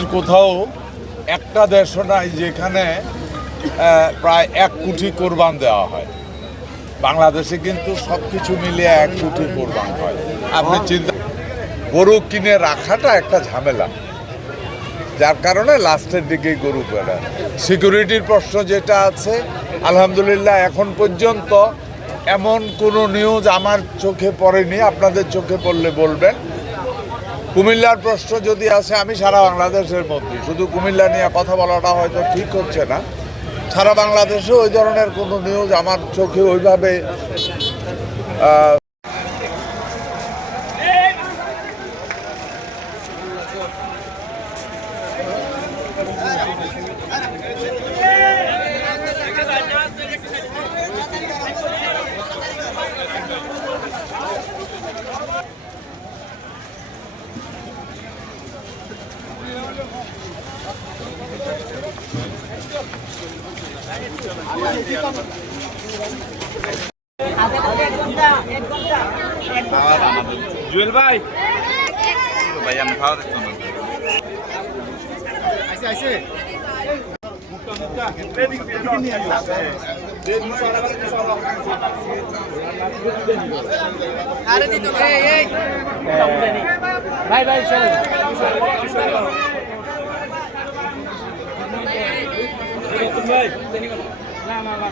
পৃথিবীর কোথাও একটা দেশও নাই যেখানে প্রায় 1 কোটি কোরবান দেওয়া হয়। বাংলাদেশে কিন্তু সব কিছু মিলিয়ে 1 কোটি কোরবান হয়। আপনি চিন্তা, গরু কিনে রাখাটা একটা ঝামেলা, যার কারণে লাস্টের দিকেই গরু বেড়ায়। সিকিউরিটির প্রশ্ন যেটা আছে, আলহামদুলিল্লাহ এখন পর্যন্ত এমন কোনো নিউজ আমার চোখে পড়েনি। আপনাদের চোখে পড়লে বলবেন। কুমিল্লার প্রশ্ন যদি আসে, আমি সারা বাংলাদেশের মধ্যে, শুধু কুমিল্লা নিয়ে কথা বলাটা হয়তো ঠিক হচ্ছে না, সারা বাংলাদেশে ওই ধরনের কোনো নিউজ আমার চোখে ওইভাবে জুয়েল ভাই ভাই আমি খাওয়া দেখতো না ভাই ভাই না না না